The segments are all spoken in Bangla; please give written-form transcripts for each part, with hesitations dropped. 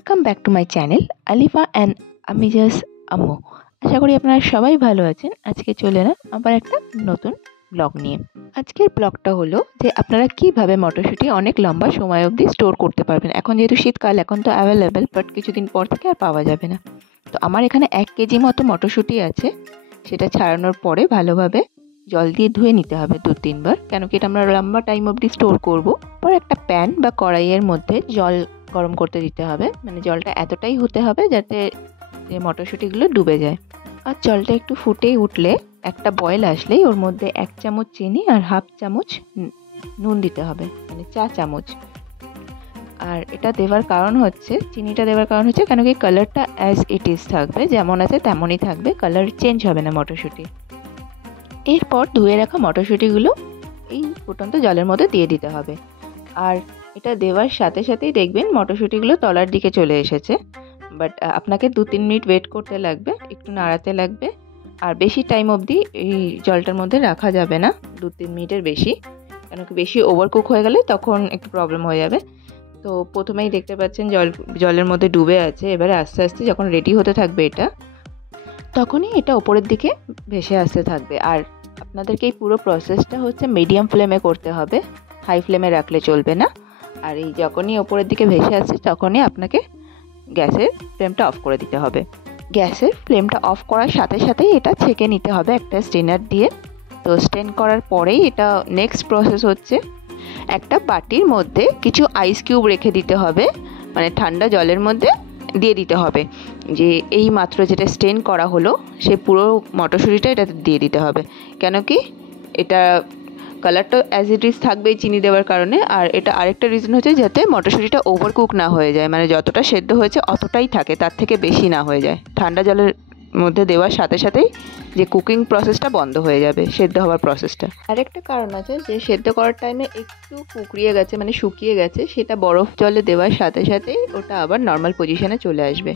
Welcome back to my channel Alifa and আমিজাস আম্মু। আশা করি আপনারা সবাই ভালো আছেন। আজকে চলে এলাম আবার একটা নতুন ব্লগ নিয়ে। আজকের ব্লগটা হলো যে আপনারা কিভাবে মটরশুঁটি অনেক লম্বা সময় অবধি স্টোর করতে পারবেন। এখন যেহেতু শীতকাল, এখন তো অ্যাভেলেবেল, বাট কিছুদিন পর থেকে আর পাওয়া যাবে না। তো আমার এখানে 1 কেজি মতো মটরশুঁটি আছে। সেটা ছাড়ানোর পরে ভালোভাবে জল দিয়ে ধুয়ে নিতে হবে 2-3 বার, কেন কি এটা আমরা লম্বা টাইম অবধি স্টোর করবো। পর একটা প্যান বা কড়াইয়ের মধ্যে জল গরম করতে দিতে হবে, মানে জলটা এতটাই হতে হবে যাতে যে মটরশুঁটিগুলো ডুবে যায়। আর জলটা একটু ফুটে উঠলে, একটা বয়েল আসলেই ওর মধ্যে 1 চামচ চিনি আর 1/2 চামচ নুন দিতে হবে, মানে 4 চামচ। আর এটা দেওয়ার কারণ হচ্ছে, চিনিটা দেওয়ার কারণ হচ্ছে কেন কি কালারটা অ্যাজ ইট ইজ থাকবে, যেমন আছে তেমনই থাকবে, কালার চেঞ্জ হবে না মটরশুঁটি। এরপর ধুয়ে রাখা মটরশুঁটিগুলো এই ফুটন্ত জলের মধ্যে দিয়ে দিতে হবে। আর এটা দেওয়ার সাথে সাথেই দেখবেন মটরশুঁটিগুলো তলার দিকে চলে এসেছে, বাট আপনাকে 2-3 মিনিট ওয়েট করতে লাগবে, একটু নাড়াতে লাগবে। আর বেশি টাইম অবধি এই জলটার মধ্যে রাখা যাবে না, 2-3 মিনিটের বেশি, কেন কি বেশি ওভারকুক হয়ে গেলে তখন একটু প্রবলেম হয়ে যাবে। তো প্রথমেই দেখতে পাচ্ছেন জলের মধ্যে ডুবে আছে। এবারে আস্তে আস্তে যখন রেডি হতে থাকবে এটা, তখনই এটা ওপরের দিকে ভেসে আসতে থাকবে। আর আপনাদেরকে এই পুরো প্রসেসটা হচ্ছে মিডিয়াম ফ্লেমে করতে হবে, হাই ফ্লেমে রাখলে চলবে না। আর এই যখনই ওপরের দিকে ভেসে আসছে তখনই আপনাকে গ্যাসের ফ্লেমটা অফ করে দিতে হবে। গ্যাসের ফ্লেমটা অফ করার সাথে সাথেই এটা ছেঁকে নিতে হবে একটা স্ট্রেনার দিয়ে। তো স্ট্রেন করার পরেই এটা নেক্সট প্রসেস হচ্ছে, একটা বাটির মধ্যে কিছু আইস কিউব রেখে দিতে হবে, মানে ঠান্ডা জলের মধ্যে দিয়ে দিতে হবে। যে এই মাত্র যেটা স্ট্রেন করা হলো সেই পুরো মটরশুঁটিটা এটাতে দিয়ে দিতে হবে, কেন কি এটা কালারটা অ্যাজ ইট ইজ থাকবেই চিনি দেওয়ার কারণে। আর এটা আরেকটা রিজন হচ্ছে যাতে মটরশুঁটিটা ওভারকুক না হয়ে যায়, মানে যতটা সেদ্ধ হয়েছে অতটাই থাকে, তার থেকে বেশি না হয়ে যায়। ঠান্ডা জলের মধ্যে দেওয়ার সাথে সাথেই যে কুকিং প্রসেসটা বন্ধ হয়ে যাবে, সেদ্ধ হওয়ার প্রসেসটা। আরেকটা কারণ আছে যে সেদ্ধ করার টাইমে একটু কুকড়িয়ে গেছে, মানে শুকিয়ে গেছে, সেটা বরফ জলে দেওয়ার সাথে সাথেই ওটা আবার নর্মাল পজিশনে চলে আসবে।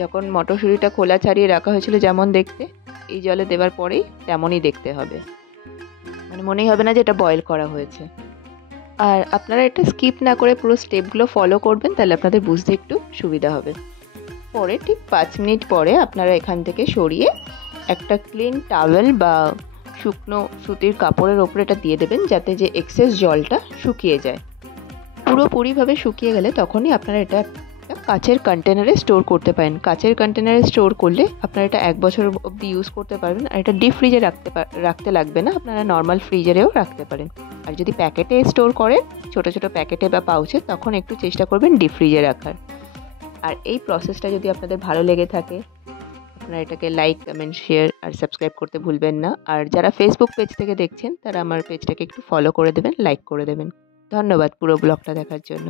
যখন মটরশুঁটিটা খোলা ছাড়িয়ে রাখা হয়েছিল যেমন দেখতে, এই জলে দেওয়ার পরেই তেমনই দেখতে হবে, মানে মনেই হবে না যে এটা বয়েল করা হয়েছে। আর আপনারা এটা স্কিপ না করে পুরো স্টেপগুলো ফলো করবেন, তাহলে আপনাদের বুঝতে একটু সুবিধা হবে। পরে ঠিক 5 মিনিট পরে আপনারা এখান থেকে সরিয়ে একটা ক্লিন টাওয়েল বা শুকনো সুতির কাপড়ের ওপরে এটা দিয়ে দেবেন, যাতে যে এক্সেস জলটা শুকিয়ে যায়। পুরোপুরিভাবে শুকিয়ে গেলে তখনই আপনারা এটা একটা কাচের কন্টেনারে স্টোর করতে পারেন। কাচের কন্টেনারে স্টোর করলে আপনারা এটা 1 বছর অবধি ইউজ করতে পারবেন। আর এটা ডিপ ফ্রিজে রাখতে লাগবে না, আপনারা নর্মাল ফ্রিজারেও রাখতে পারেন। আর যদি প্যাকেটে স্টোর করেন, ছোটো ছোটো প্যাকেটে বা পাউচে, তখন একটু চেষ্টা করবেন ডিপ ফ্রিজে রাখার। আর এই প্রসেসটা যদি আপনাদের ভালো লেগে থাকে, আপনারা এটাকে লাইক, কমেন্ট, শেয়ার আর সাবস্ক্রাইব করতে ভুলবেন না। আর যারা ফেসবুক পেজ থেকে দেখছেন তারা আমার পেজটাকে একটু ফলো করে দেবেন, লাইক করে দেবেন। ধন্যবাদ পুরো ব্লগটা দেখার জন্য।